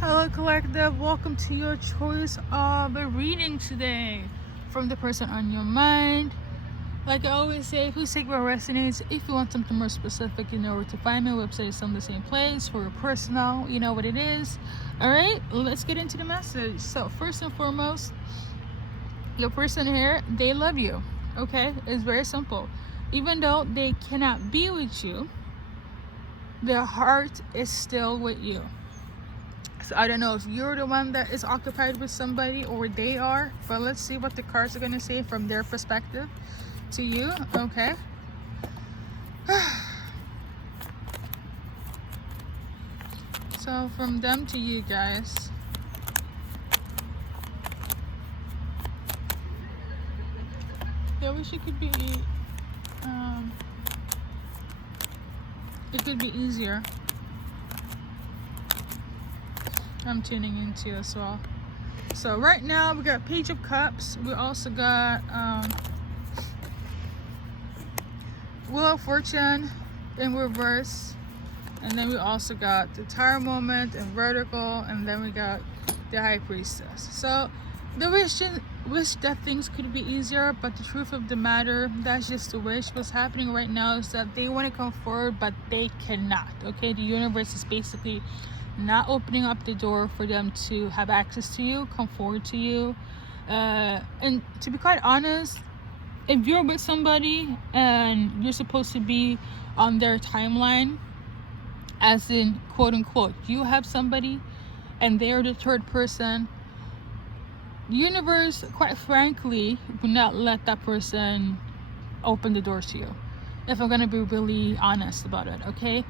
Hello collective, welcome to your choice of a reading today from the person on your mind. Like I always say, please take what resonates. If you want something more specific, you know where to find my website is on the same place. For your personal, you know what it is. Alright, let's get into the message. So first and foremost, your person here, they love you. Okay, it's very simple. Even though they cannot be with you, their heart is still with you. So I don't know if you're the one that is occupied with somebody or they are, but let's see what the cards are going to say from their perspective to you. Okay. So from them to you guys. Yeah, I wish it could be it could be easier. I'm tuning into as well. So right now we got Page of Cups. We also got Wheel of Fortune in reverse, and then we also got the Tower Moment in vertical, and then we got the High Priestess. So the wish that things could be easier, but the truth of the matter, that's just the wish. What's happening right now is that they want to come forward, but they cannot. Okay, the universe is basically not opening up the door for them to have access to you, come forward to you. And to be quite honest, if you're with somebody and you're supposed to be on their timeline, as in quote unquote, you have somebody and they're the third person, the universe, quite frankly, will not let that person open the doors to you, if I'm gonna be really honest about it. Okay,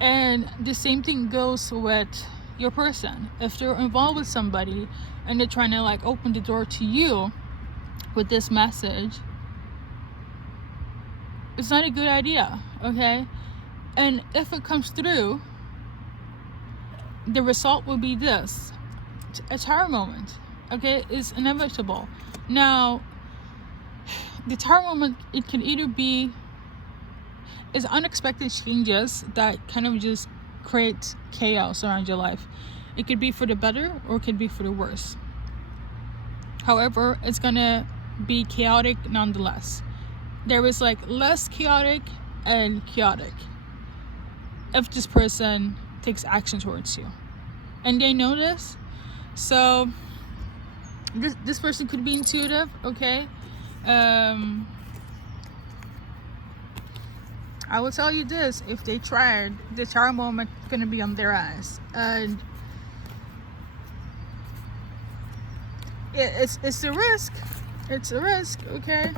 and the same thing goes with your person. If they're involved with somebody and they're trying to like open the door to you with this message, it's not a good idea. Okay, and if it comes through, the result will be this: a Tower Moment. Okay, it's inevitable. Now the Tower Moment, it can either be is unexpected changes that kind of just create chaos around your life. It could be for the better or it could be for the worse. However, it's gonna be chaotic nonetheless. There is like less chaotic and chaotic if this person takes action towards you, and they know this. So this person could be intuitive. Okay, I will tell you this: if they tried, the Tower Moment is gonna be on their eyes, and it's a risk. It's a risk, okay.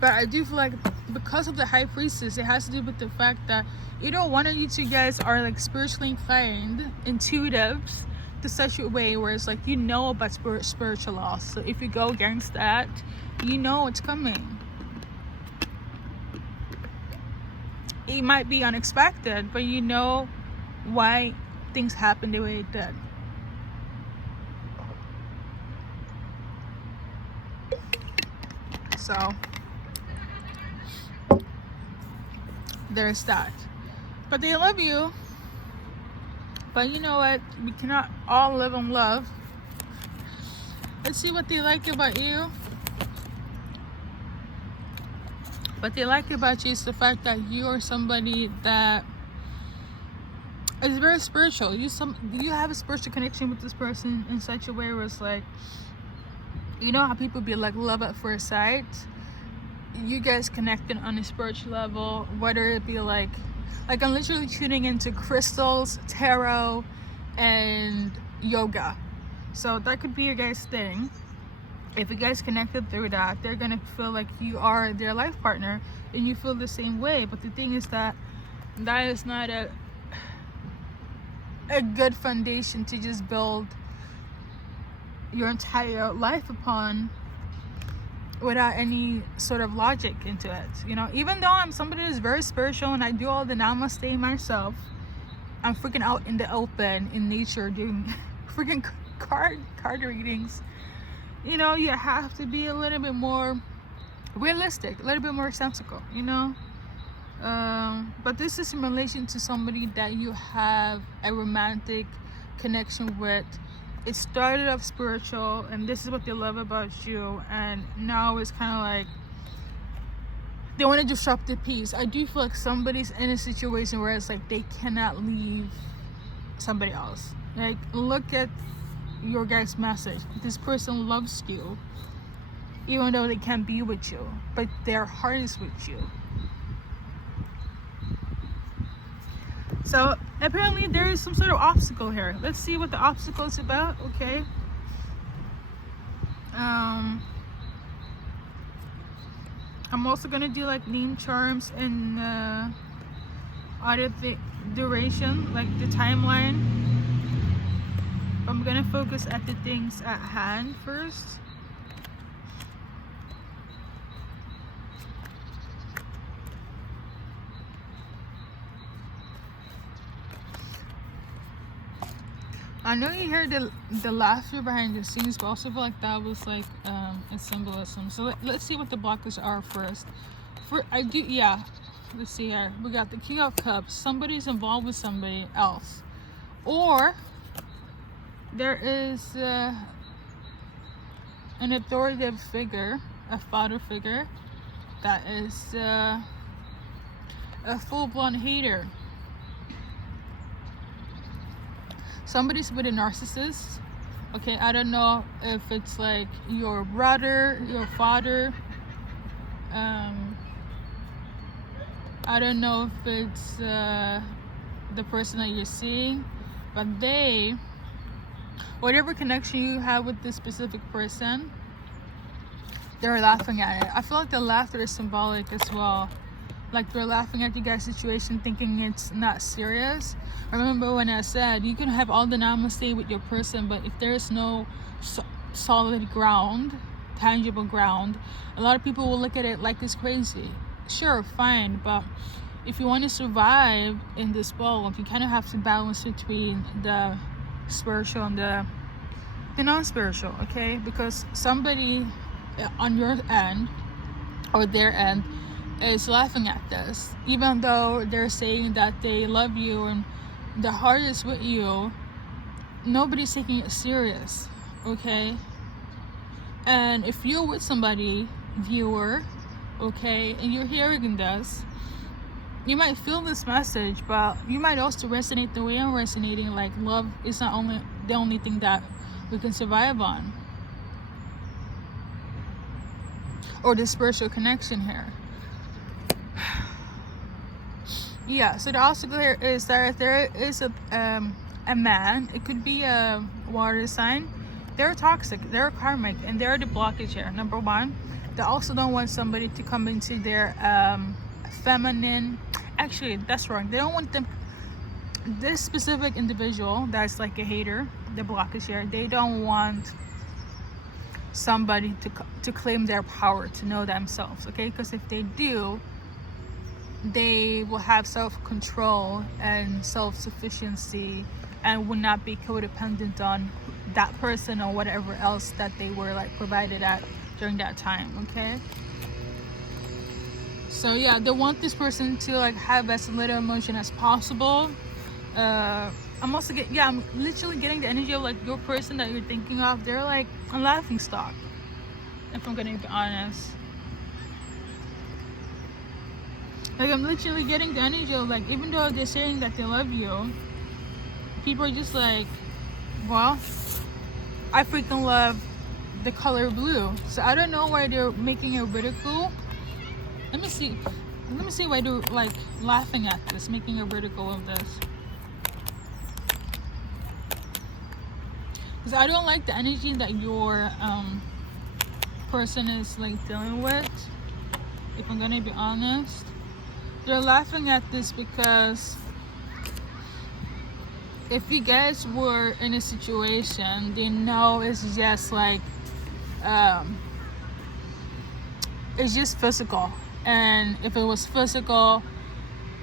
But I do feel like because of the High Priestess, it has to do with the fact that either one of you two guys are like spiritually inclined, intuitives, to such a way where it's like you know about spiritual laws. So if you go against that, you know it's coming. It might be unexpected, but you know why things happen the way it did. So there's that. But they love you. But you know what? We cannot all live in love. Let's see what they like about you. What they like about you is the fact that you are somebody that is very spiritual. You have a spiritual connection with this person in such a way where it's like, you know how people be like love at first sight? You guys connected on a spiritual level, whether it be like I'm literally tuning into crystals, tarot, and yoga. So that could be your guys' thing. If you guys connected through that, they're gonna feel like you are their life partner and you feel the same way. But the thing is that is not a good foundation to just build your entire life upon without any sort of logic into it. You know, even though I'm somebody that's very spiritual and I do all the namaste myself, I'm freaking out in the open in nature doing freaking card readings. You know, you have to be a little bit more realistic, a little bit more sensical, you know. But this is in relation to somebody that you have a romantic connection with, it started off spiritual and this is what they love about you, and now it's kind of like they want to disrupt the peace. I do feel like somebody's in a situation where it's like they cannot leave somebody else. Like, look at your guys' message. This person loves you even though they can't be with you, but their heart is with you. So apparently there is some sort of obstacle here. Let's see what the obstacle is about. Okay. I'm also gonna do like name charms and audit the duration, like the timeline. I'm gonna focus at the things at hand first. I know you hear the laughter behind the scenes, but I also feel like that was like a symbolism. So let's see what the blockers are first. Let's see here. We got the King of Cups. Somebody's involved with somebody else, or there is an authoritative figure, a father figure, that is a full-blown hater. Somebody's with a narcissist. Okay, I don't know if it's like your brother, your father. I don't know if it's the person that you're seeing, but whatever connection you have with this specific person, they're laughing at it. I feel like the laughter is symbolic as well. Like they're laughing at you guys' situation, thinking it's not serious. Remember when I said you can have all the namaste with your person, but if there's no solid ground, tangible ground, a lot of people will look at it like it's crazy. Sure, fine, but if you want to survive in this world, you kind of have to balance between the spiritual and the non-spiritual, okay? Because somebody on your end or their end is laughing at this, even though they're saying that they love you and the heart is with you. Nobody's taking it serious, okay? And if you're with somebody, viewer, okay, and you're hearing this, you might feel this message, but you might also resonate the way I'm resonating. Like, love is not only the only thing that we can survive on, or the spiritual connection here. Yeah, so the obstacle here is that if there is a man, it could be a water sign, they're toxic, they're karmic, and they're the blockage here. Number one, they also don't want somebody to come into their feminine. Actually, that's wrong. They don't want them. This specific individual that's like a hater, the blockage here, they don't want somebody to claim their power, to know themselves, okay? Because if they do, they will have self-control and self-sufficiency and will not be codependent on that person or whatever else that they were like provided at during that time, okay? So yeah, they want this person to like have as little emotion as possible. I'm literally getting the energy of like your person that you're thinking of, they're like a laughing stock, if I'm gonna be honest. Like, I'm literally getting the energy of like, even though they're saying that they love you, people are just like, well, I freaking love the color blue. So I don't know why they're making it ridicule. Let me see why they're like laughing at this, making a ridicule of this. Because I don't like the energy that your person is like dealing with, if I'm gonna be honest. They're laughing at this because if you guys were in a situation, they know it's just like it's just physical. And if it was physical,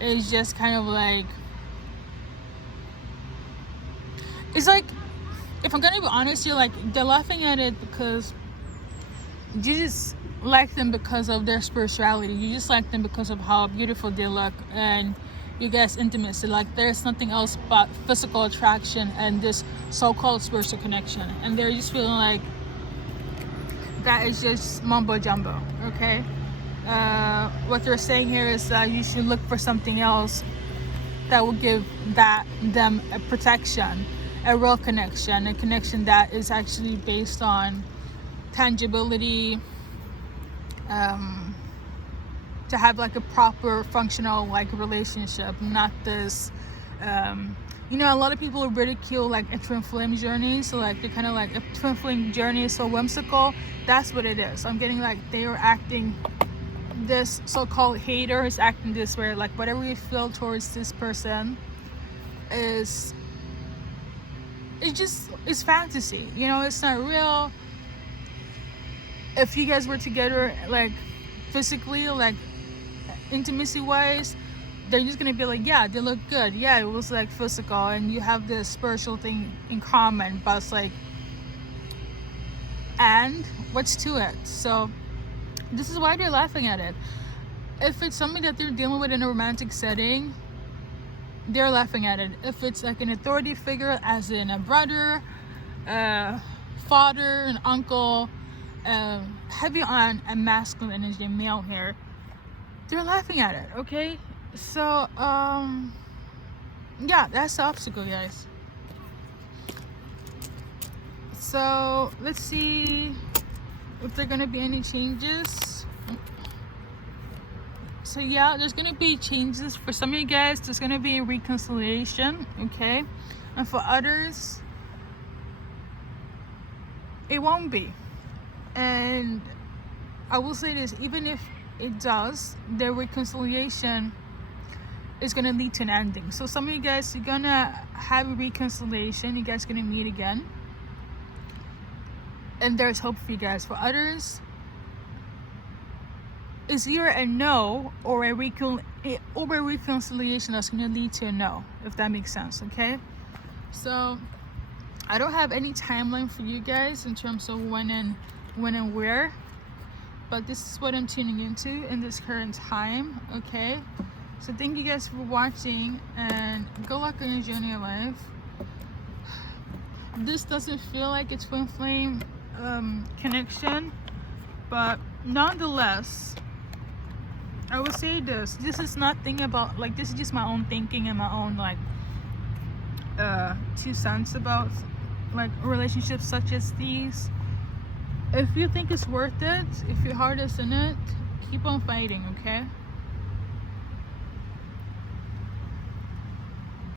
it's just kind of like, it's like, if I'm gonna be honest, you're like, they're laughing at it because you just like them because of their spirituality. You just like them because of how beautiful they look, and you guys intimacy. Like there's nothing else but physical attraction and this so-called spiritual connection, and they're just feeling like that is just mumbo jumbo. Okay, what they're saying here is that you should look for something else that will give them a protection, a real connection, a connection that is actually based on tangibility, to have like a proper functional like relationship, not this you know, a lot of people ridicule like a twin flame journey, so like they're kind of like, a twin flame journey is so whimsical. That's what it is. I'm getting like they are acting, this so-called hater is acting this way, like whatever you feel towards this person is, it's fantasy, you know, it's not real. If you guys were together like physically, like intimacy wise, they're just gonna be like, yeah, they look good, yeah, it was like physical, and you have this spiritual thing in common, but it's like, and what's to it? So this is why they're laughing at it. If it's something that they're dealing with in a romantic setting, they're laughing at it. If it's like an authority figure, as in a brother, father, an uncle, heavy on a masculine energy, male here, they're laughing at it. Okay, so yeah, that's the obstacle, guys. So let's see if there are gonna be any changes. So yeah, there's gonna be changes for some of you guys. There's gonna be a reconciliation, okay, and for others it won't be. And I will say this, even if it does, the reconciliation is gonna lead to an ending. So some of you guys, you're gonna have a reconciliation, you guys are gonna meet again, and there's hope for you guys. For others, it's either a no or a reconciliation that's gonna lead to a no, if that makes sense. Okay, so I don't have any timeline for you guys in terms of when and where, but this is what I'm tuning into in this current time. Okay, so thank you guys for watching, and good luck on your journey of life. This doesn't feel like it's twin flame connection, but nonetheless, I would say this is nothing about, like, this is just my own thinking and my own like 2 cents about like relationships such as these. If you think it's worth it, if your heart is in it, keep on fighting, okay?